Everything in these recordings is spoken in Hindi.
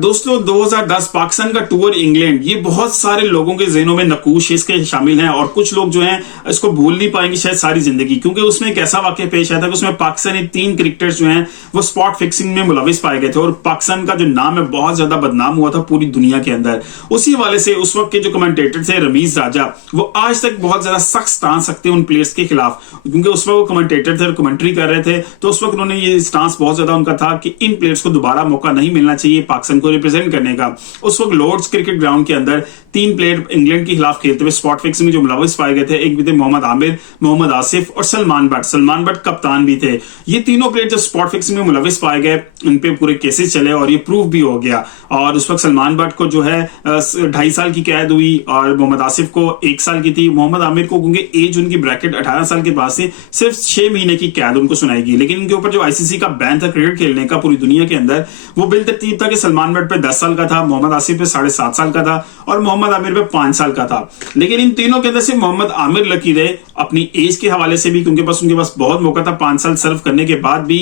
दोस्तों 2010 पाकिस्तान का टूर इंग्लैंड, ये बहुत सारे लोगों के ज़हनों में नकूश इसके शामिल हैं और कुछ लोग जो हैं इसको भूल नहीं पाएंगे शायद सारी जिंदगी, क्योंकि उसमें एक ऐसा वाकया पेश आया था कि उसमें पाकिस्तानी 3 क्रिकेटर्स जो हैं वो स्पॉट फिक्सिंग में मुलविस पाए गए थे और पाकिस्तान का जो नाम है बहुत ज्यादा बदनाम हुआ था पूरी दुनिया के अंदर। उसी वाले से उस वक्त के जो कमेंटेटर थे रमीज राजा, वो आज तक बहुत ज्यादा सख्त स्टांस रखते हैं उन प्लेयर्स के खिलाफ, क्योंकि उस वक्त वो कमेंटेटर थे और कमेंट्री कर रहे थे, तो उस वक्त उन्होंने ये स्टांस बहुत ज्यादा उनका था कि इन प्लेयर्स को दोबारा मौका नहीं मिलना चाहिए पाकिस्तान को रिप्रेजेंट करने का। उस वक्त लॉर्ड्स क्रिकेट ग्राउंड के अंदर 3 प्लेयर इंग्लैंड के खिलाफ खेलते हुए स्पॉट फिक्सिंग में जो मुलविस पाए गए थे, एक भी थे मोहम्मद आमिर, मोहम्मद आसिफ और सलमान बट कप्तान भी थे। ये तीनों प्लेयर जब स्पॉट फिक्सिंग में मुलविस पाए गए, इन पे पूरे केसेस चले और ये प्रूव भी हो गया। और उस वक्त सलमान बट को जो है 2.5 साल की कैद हुई और मोहम्मद आसिफ को 1 साल की थी। मोहम्मद आमिर को क्योंकि एज उनकी ब्रैकेट 18 साल के पास से सिर्फ 6 महीने की कैद उनको सुनाई गई, लेकिन इनके ऊपर जो आईसीसी का बैन था क्रिकेट खेलने का पूरी दुनिया के अंदर, वो बिल तरतीब था कि सलमान बट पे 10 साल का था, मोहम्मद आसिफ पे 7.5 साल का था और मोहम्मद आमिर पे 5 साल का था। लेकिन इन तीनों के अंदर से मोहम्मद आमिर लकी रहे अपनी एज के हवाले से भी, क्योंकि बस उनके पास बहुत मौका था 5 साल सर्व करने के बाद भी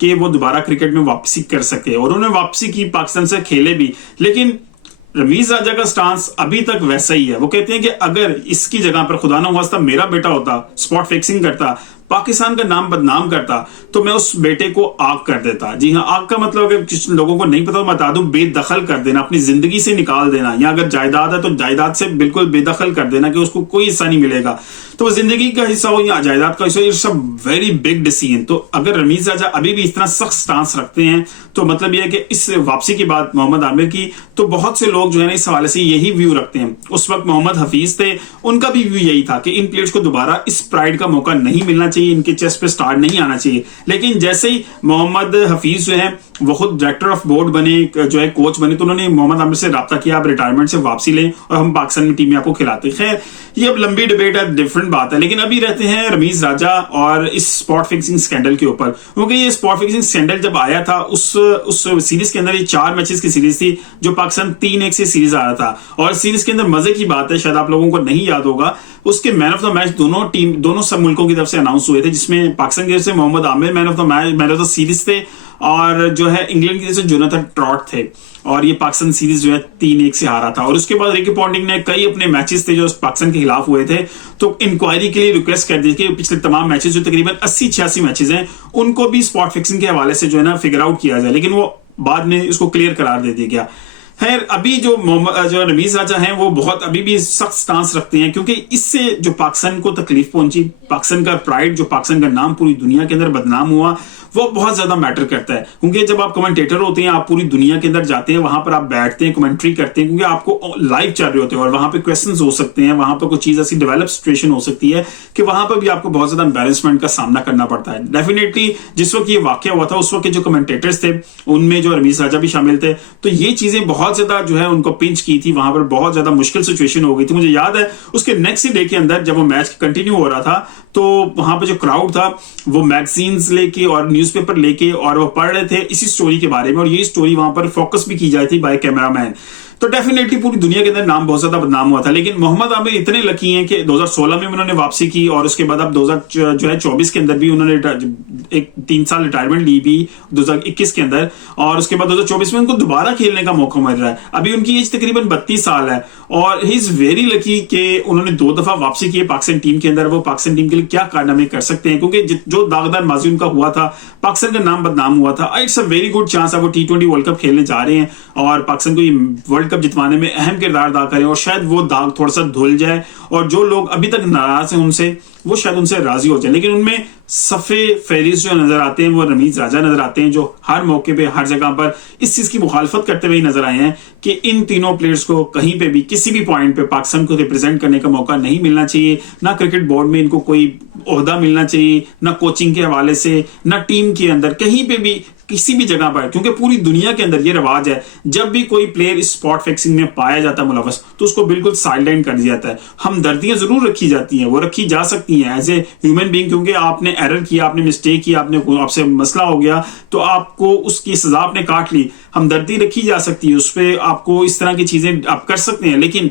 कि वो दोबारा क्रिकेट में वापसी कर सके, और उन्होंने वापसी की, पाकिस्तान से खेले भी। लेकिन रमीज राजा का स्टांस अभी तक वैसा ही है। वो कहते हैं कि अगर इसकी जगह पर खुदा ना वास्ता मेरा बेटा होता, स्पॉट फिक्सिंग करता, पाकिस्तान का नाम बदनाम करता, तो मैं उस बेटे को आग कर देता। जी हाँ, आग का मतलब अगर कुछ लोगों को नहीं पता, बता दूं, बेदखल कर देना, अपनी जिंदगी से निकाल देना, या अगर जायदाद है तो जायदाद से बिल्कुल बेदखल कर देना कि उसको कोई हिस्सा नहीं मिलेगा, तो वो जिंदगी का हिस्सा हो या जायदाद का हिस्सा, it's a very big decision. तो अगर रमीज राजा अभी भी इस तरह सख्त स्टांस रखते हैं, तो मतलब यह है कि इस वापसी की बात मोहम्मद आमिर की, तो बहुत से लोग जो है ना इस हवाले से यही व्यू रखते हैं। उस वक्त मोहम्मद हफीज थे, उनका भी व्यू यही था कि इन प्लेयर्स को दोबारा इस प्राइड का मौका नहीं मिलना चाहिए, इनके चेस्ट पे स्टार नहीं आना चाहिए। लेकिन जैसे ही मोहम्मद हफीज जो है वो खुद डायरेक्टर ऑफ बोर्ड बने, जो है कोच बने, तो उन्होंने मोहम्मद आमिर से राब्ता किया, आप रिटायरमेंट से वापसी लें और हम पाकिस्तान में टीम में आपको खिलाते। खैर ये अब लंबी डिबेट है, डिफरेंट बात है, लेकिन अभी रहते हैं रमीज राजा और इस स्पॉट फिक्सिंग स्कैंडल के ऊपर। क्योंकि ये स्पॉट फिक्सिंग स्कैंडल जब आया था उस सीरीज के अंदर, ये 4 मैचेस की सीरीज थी जो पाकिस्तान 3-1 से सीरीज आ रहा था, और सीरीज के अंदर मजे की बात है, शायद आप लोगों को नहीं याद होगा, उसके मैन ऑफ द मैच दोनों सब मुल्कों की तरफ से अनाउंस हुए थे, जिसमें पाकिस्तान की तरफ से Mohammad Amir man of the match, man of the series थे, और जो है इंग्लैंड की तरफ से जोनाथन ट्रॉट थे, और ये पाकिस्तान सीरीज जो है 3-1 से हारा था। और उसके बाद रिकी पॉन्टिंग ने कई अपने मैचेस थे जो पाकिस्तान के खिलाफ हुए थे, तो इंक्वायरी के लिए रिक्वेस्ट कर दी कि पिछले तमाम मैचेस जो तकरीबन 80-86 मैचेस हैं, उनको भी स्पॉट फिक्सिंग के हवाले से जो है ना फिगर आउट किया जाए, लेकिन वो बाद में इसको क्लियर करार दे दिया गया। खैर अभी जो रमीज राजा हैं वो बहुत अभी भी सख्त स्टांस रखते हैं, क्योंकि इससे जो पाकिस्तान को तकलीफ पहुंची, पाकिस्तान का प्राइड, जो पाकिस्तान का नाम पूरी दुनिया के अंदर बदनाम हुआ, वो बहुत ज्यादा मैटर करता है। क्योंकि जब आप कमेंटेटर होते हैं, आप पूरी दुनिया के अंदर जाते हैं, वहां पर आप बैठते हैं, कमेंट्री करते हैं, क्योंकि आपको लाइव चल रहे होते हैं और वहां पे क्वेश्चंस हो सकते हैं, वहां पर कुछ चीज ऐसी डेवलप सिचुएशन हो सकती है कि वहां पर भी आपको बहुत ज्यादा एम्बैरेसमेंट का सामना करना पड़ता है। डेफिनेटली जिस वक्त ये वाकया हुआ था, उस वक्त के जो कमेंटेटर्स थे उनमें जो रमीज राजा भी शामिल थे, तो ये चीजें बहुत ज्यादा जो है उनको पिंच की थी, वहां पर बहुत ज्यादा मुश्किल सिचुएशन हो गई थी। मुझे याद है उसके नेक्स्ट डे के अंदर जब वो मैच कंटिन्यू हो रहा था, तो वहां पे जो क्राउड था वो मैगजीन्स लेके और न्यूज़पेपर लेके और वो पढ़ रहे थे इसी स्टोरी के बारे में, और ये स्टोरी वहां पर फोकस भी की जाती थी बाय कैमरामैन। तो डेफिनेटली पूरी दुनिया के अंदर नाम बहुत ज्यादा बदनाम हुआ था। लेकिन मोहम्मद आमिर इतने लकी हैं कि 2016 में उन्होंने वापसी की, और उसके बाद अब 2024 के अंदर भी उन्होंने 3 साल रिटायरमेंट ली भी 2021 के अंदर, और उसके बाद 2024 में उनको दोबारा खेलने का मौका मिल रहा है। अभी उनकी एज तकरीबन 32 साल है, और ही इज वेरी लकी कि उन्होंने 2 दफा वापसी की है पाकिस्तान टीम के अंदर। वो पाकिस्तान टीम के लिए क्या कारनामे कर सकते हैं, क्योंकि जो दागदार माजी उनका हुआ था, पाकिस्तान का नाम बदनाम हुआ था। It's a very good chance है वो T20 वर्ल्ड कप खेलने जा रहे हैं और पाकिस्तान को वर्ल्ड कप जितवाने में अहम किरदार अदा करें, और शायद वो दाग थोड़ा सा धुल जाए, और जो लोग अभी तक नाराज हैं उनसे, वो शायद उनसे राजी हो जाए। लेकिन उनमें सफे फेरिस जो नजर आते हैं वो रमीज राजा नजर आते हैं, जो हर मौके पे हर जगह पर इस चीज की मुखालफत करते हुए नजर आए हैं कि इन तीनों प्लेयर्स को कहीं पे भी किसी भी पॉइंट पे पाकिस्तान को रिप्रेजेंट करने का मौका नहीं मिलना चाहिए, ना क्रिकेट बोर्ड में इनको कोई ओहदा मिलना चाहिए, ना कोचिंग के हवाले से, ना टीम के अंदर, कहीं पे भी किसी भी जगह पर। क्योंकि पूरी दुनिया के अंदर ये रिवाज है, जब भी कोई प्लेयर इस स्पॉट फिक्सिंग में पाया जाता है मुलवस, तो उसको बिल्कुल साइडलाइन कर दिया जाता है। हमदर्दियां जरूर रखी जाती हैं, वो रखी जा सकती हैं एज ए ह्यूमन बीइंग, क्योंकि आपने एरर किया, आपने मिस्टेक किया, आपसे मसला हो गया, तो आपको उसकी सजा आपने काट ली, हमदर्दी रखी जा सकती है, उस पर आपको इस तरह की चीजें आप कर सकते हैं। लेकिन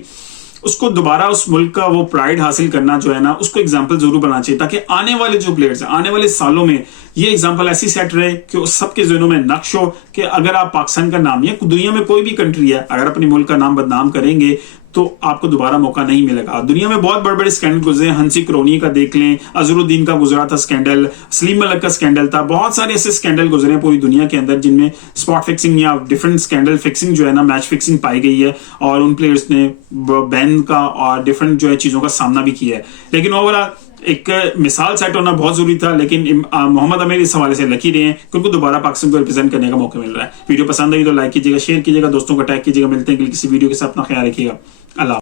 उसको दोबारा उस मुल्क का वो प्राइड हासिल करना जो है ना, उसको एग्जाम्पल जरूर बनाना चाहिए, ताकि आने वाले जो प्लेयर्स हैं, आने वाले सालों में ये एग्जाम्पल ऐसी सेट रहे कि उस सबके ज़हनों में नक्श हो कि अगर आप पाकिस्तान का नाम या दुनिया में कोई भी कंट्री है, अगर अपने मुल्क का नाम बदनाम करेंगे तो आपको दोबारा मौका नहीं मिलेगा। दुनिया में बहुत बड़े बड़े स्कैंडल गुजरे, हंसी क्रोनी का देख लें, अजरुद्दीन का गुजरा था स्कैंडल, सलीम मलिक का स्कैंडल था, बहुत सारे ऐसे स्कैंडल गुजरे हैं पूरी दुनिया के अंदर जिनमें स्पॉट फिक्सिंग या डिफरेंट स्कैंडल फिक्सिंग जो है ना, मैच फिक्सिंग पाई गई है और उन प्लेयर्स ने बैन का और डिफरेंट जो है चीजों का सामना भी किया है। लेकिन ओवरऑल एक मिसाल सेट होना बहुत जरूरी था, लेकिन मोहम्मद आमिर इस हवाले से लकी रहे हैं कि उनको दोबारा पाकिस्तान को रिप्रेजेंट करने का मौका मिल रहा है। वीडियो पसंद आई तो लाइक कीजिएगा, शेयर कीजिएगा, दोस्तों को टैग कीजिएगा। मिलते हैं किसी वीडियो के साथ, अपना ख्याल रखिएगा। अल्लाह।